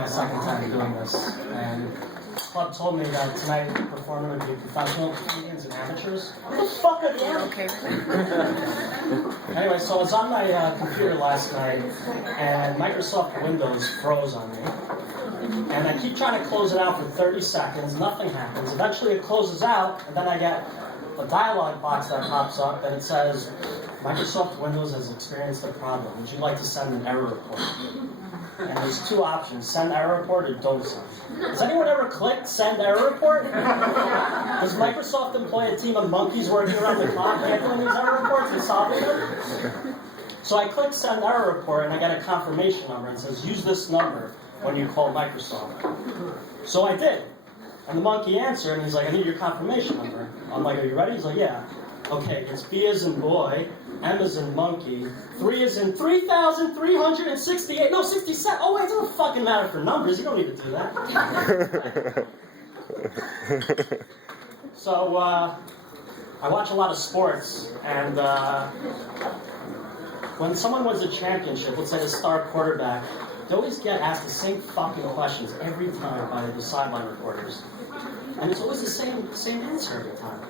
my second time doing this, and the club told me that tonight the performer would be professional comedians and amateurs. What the fuck are they? Okay. Anyway, so I was on my computer last night, and Microsoft Windows froze on me. And I keep trying to close it out for 30 seconds, nothing happens. Eventually it closes out, and then I get a dialog box that pops up, and it says, Microsoft Windows has experienced a problem. Would you like to send an error report? And there's two options, send error report or don't send. Has anyone ever clicked send error report? Does Microsoft employ a team of monkeys working around the clock handling these error reports and solving them? So I click send error report, and I get a confirmation number, and it says, use this number when you call Microsoft. So I did. And the monkey answered, and he's like, I need your confirmation number. I'm like, are you ready? He's like, yeah. Okay, it's B as in boy, M as in monkey, 3 as in 3,368, no, 67. Oh wait, it doesn't fucking matter for numbers. You don't need to do that. So, I watch a lot of sports, and when someone wins a championship, let's say the star quarterback, they always get asked the same fucking questions every time by the sideline reporters. And it's always the same answer every time.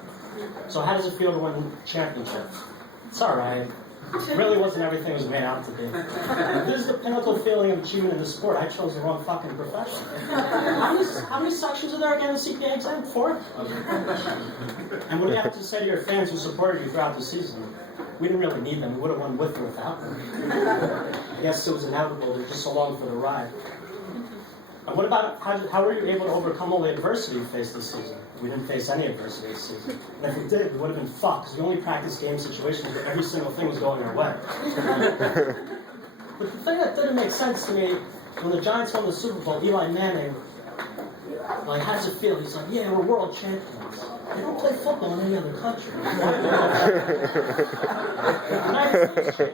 So how does it feel to win a championship? It's alright. It really wasn't everything it was made out to be. This is the pinnacle feeling of achievement in the sport. I chose the wrong fucking profession. How many sections are there again in the CPA exam? 4? Okay. And what do you have to say to your fans who supported you throughout the season? We didn't really need them. We would have won with or without them. I guess it was inevitable. They're just along for the ride. And what about, how were you able to overcome all the adversity you faced this season? We didn't face any adversity this season. And if we did, we would have been fucked, because we only practiced game situations where every single thing was going our way. But the thing that didn't make sense to me, when the Giants won the Super Bowl, Eli Manning, like, how does it feel? He's like, yeah, we're world champions. They don't play football in any other country.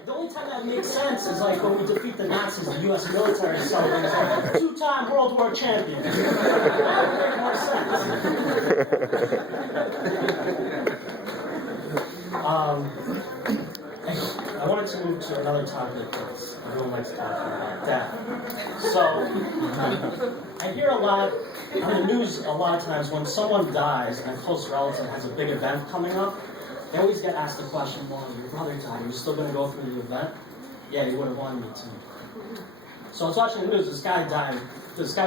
The only time that makes sense is like when we defeat the Nazis, the U.S. military celebrates like 2-time World War champions. That would make more sense. I wanted to move to another topic because everyone likes talking about death. So, I hear a lot on the news a lot of times when someone dies and a close relative has a big event coming up, they always get asked the question, well, your brother died, are you still going to go through the event? Yeah, he would have wanted me to. So I was watching the news, this guy's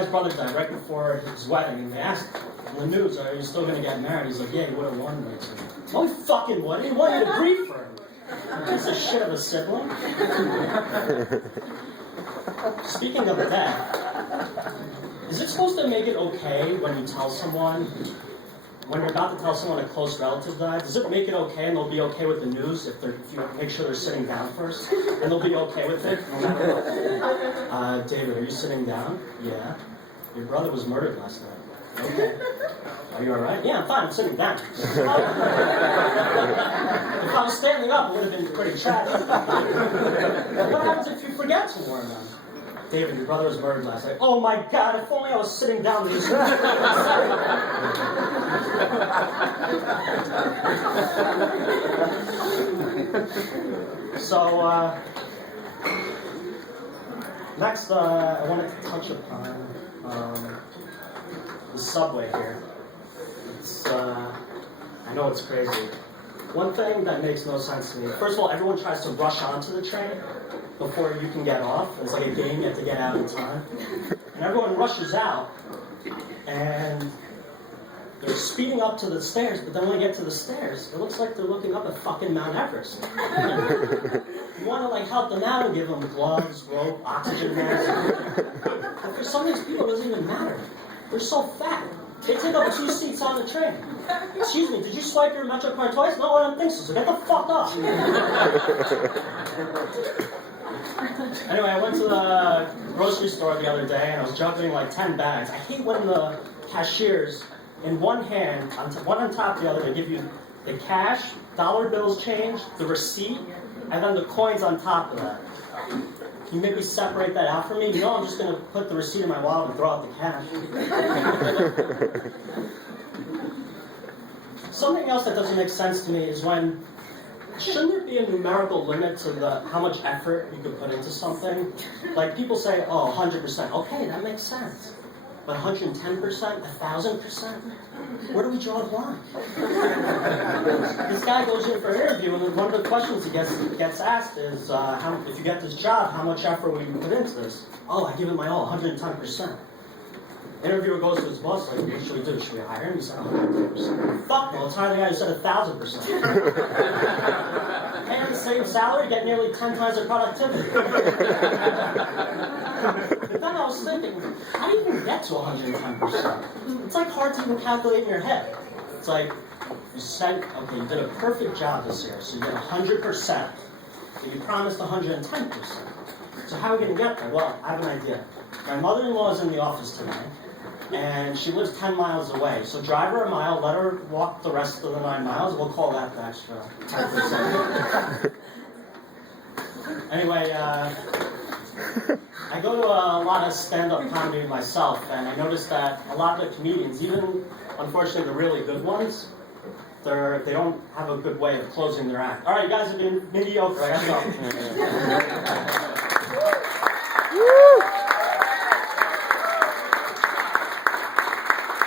brother died right before his wedding, and they asked on the news, are you still going to get married? He's like, yeah, he would have wanted me to. No, he fucking wouldn't. He wanted you to grieve for him. Piece of shit of a sibling. Speaking of that, is it supposed to make it okay when you tell someone, when you're about to tell someone a close relative died, does it make it okay and they'll be okay with the news if you make sure they're sitting down first? And they'll be okay with it no matter what? David, are you sitting down? Yeah. Your brother was murdered last night. Okay. Are you alright? Yeah, I'm fine, I'm sitting down. If I was standing up, it would have been pretty tragic. What happens if you forget to warn them? David, your brother was murdered last night. Oh my God, if only I was sitting down to this. So, next, I wanted to touch upon the subway here. It's, I know it's crazy. One thing that makes no sense to me, first of all, everyone tries to rush onto the train before you can get off. It's like a game, you have to get out in time. And everyone rushes out, and they're speeding up to the stairs, but then when they get to the stairs, it looks like they're looking up at fucking Mount Everest. You want to like help them out and give them gloves, rope, oxygen masks. But for some of these people, it doesn't even matter. They're so fat. They take up 2 seats on the train. Excuse me, did you swipe your Metro card twice? No, I don't think so. So get the fuck up. Anyway, I went to the grocery store the other day and I was juggling like 10 bags. I hate when the cashiers, in one hand, one on top of the other, they give you the cash, dollar bills change, the receipt, and then the coins on top of that. Can you maybe separate that out for me? You know I'm just going to put the receipt in my wallet and throw out the cash. Something else that doesn't make sense to me is when shouldn't there be a numerical limit to how much effort you could put into something? Like people say, oh, 100%. Okay, that makes sense. But 110%, 1,000%? Where do we draw the line? This guy goes in for an interview, and one of the questions he gets asked is, if you get this job, how much effort will you put into this? Oh, I give it my all, 110%. Interviewer goes to his boss, like, what should we do? Should we hire him? He said, 110%. Fuck no, let's hire the guy who said 1,000%. Pay him the same salary, get nearly 10 times their productivity. But then I was thinking, how do you even get to 110%? It's like hard to even calculate in your head. It's like, you said, okay, you did a perfect job this year, so you did 100%. And you promised 110%. So how are we going to get there? Well, I have an idea. My mother-in-law is in the office today, and she lives 10 miles away. So drive her a mile, let her walk the rest of the 9 miles. We'll call that the extra 10%. Anyway, I go to a lot of stand-up comedy myself, and I noticed that a lot of the comedians, even, unfortunately, the really good ones, they don't have a good way of closing their act. All right, you guys have been mediocre. I gotta go.